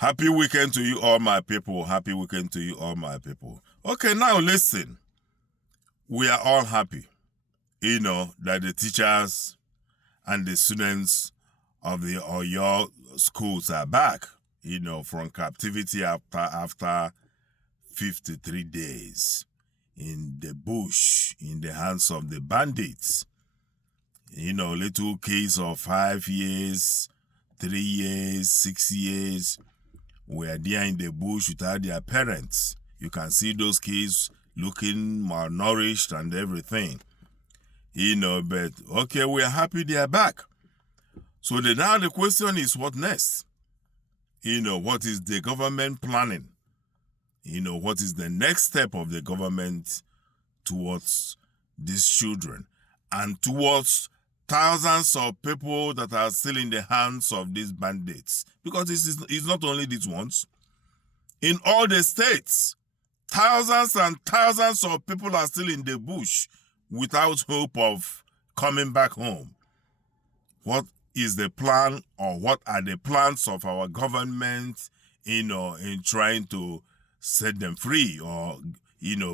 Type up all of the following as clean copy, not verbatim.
Happy weekend to you all, my people. Happy weekend to you all, my people. Okay, now listen. We are all happy, that the teachers and the students of the Oyo schools are back, from captivity after 53 days in the bush, in the hands of the bandits. Little kids of 5 years, 3 years, 6 years, were there in the bush without their parents. You can see those kids looking malnourished and everything. But okay, we are happy they are back. So now the question is, what next? What is the government planning? What is the next step of the government towards these children and towards thousands of people that are still in the hands of these bandits? Because it's not only these ones. In all the states, thousands and thousands of people are still in the bush without hope of coming back home. What is the plan, or what are the plans of our government, in trying to set them free or,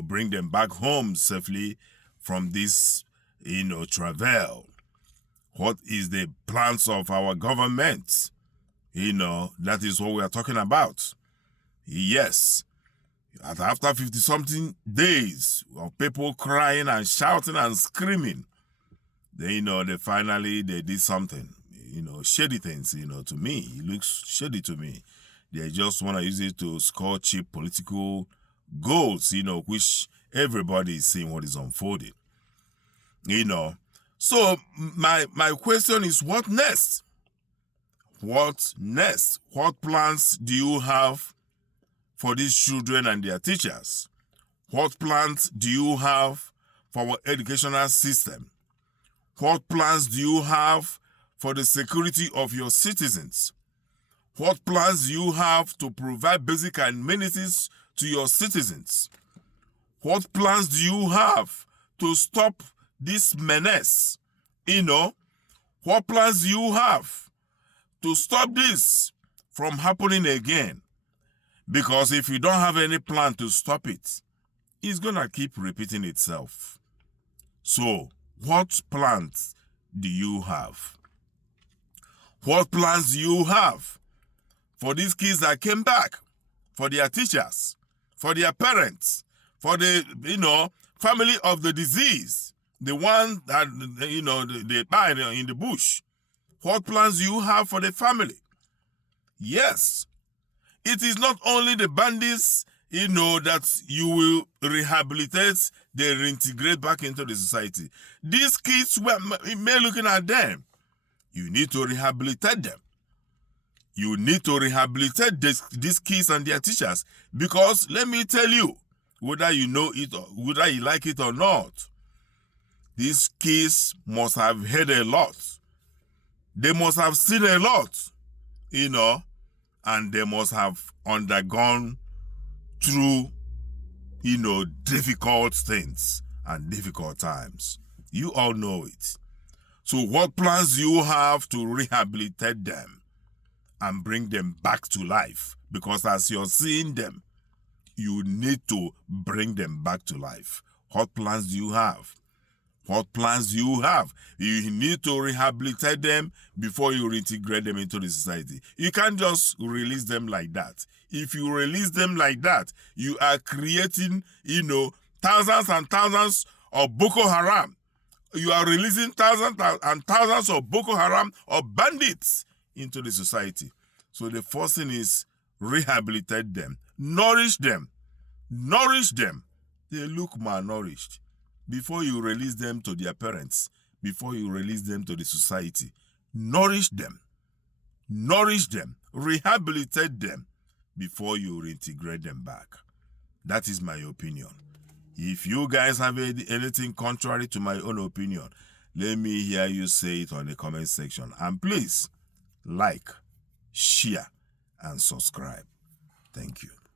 bring them back home safely from this, travel? What is the plans of our government? That is what we are talking about. Yes. After 50-something days of people crying and shouting and screaming, they finally did something, shady things, to me. It looks shady to me. They just want to use it to score cheap political goals, which everybody is seeing what is unfolding. So my question is, what next? What next? What plans do you have for these children and their teachers? What plans do you have for our educational system? What plans do you have for the security of your citizens? What plans do you have to provide basic amenities to your citizens? What plans do you have to stop this menace? What plans do you have to stop this from happening again? Because if you don't have any plan to stop it, it's going to keep repeating itself. So, what plans do you have? What plans do you have for these kids that came back, for their teachers, for their parents, for the, family of the disease, the one that, they died in the bush? What plans do you have for the family? Yes. It is not only the bandits, that you will rehabilitate, they reintegrate back into the society. These kids, may looking at them, you need to rehabilitate them. You need to rehabilitate these kids and their teachers, because let me tell you, whether you know it or whether you like it or not, these kids must have heard a lot. They must have seen a lot, and they must have undergone through, difficult things and difficult times. You all know it. So what plans do you have to rehabilitate them and bring them back to life? Because as you're seeing them, you need to bring them back to life. What plans do you have? What plans do you have? You need to rehabilitate them before you reintegrate them into the society. You can't just release them like that. If you release them like that, you are creating, thousands and thousands of Boko Haram. You are releasing thousands and thousands of Boko Haram or bandits into the society. So the first thing is rehabilitate them. Nourish them. Nourish them. They look malnourished. Before you release them to their parents, before you release them to the society, nourish them. Nourish them. Rehabilitate them before you reintegrate them back. That is my opinion. If you guys have anything contrary to my own opinion, let me hear you say it on the comment section. And please, like, share, and subscribe. Thank you.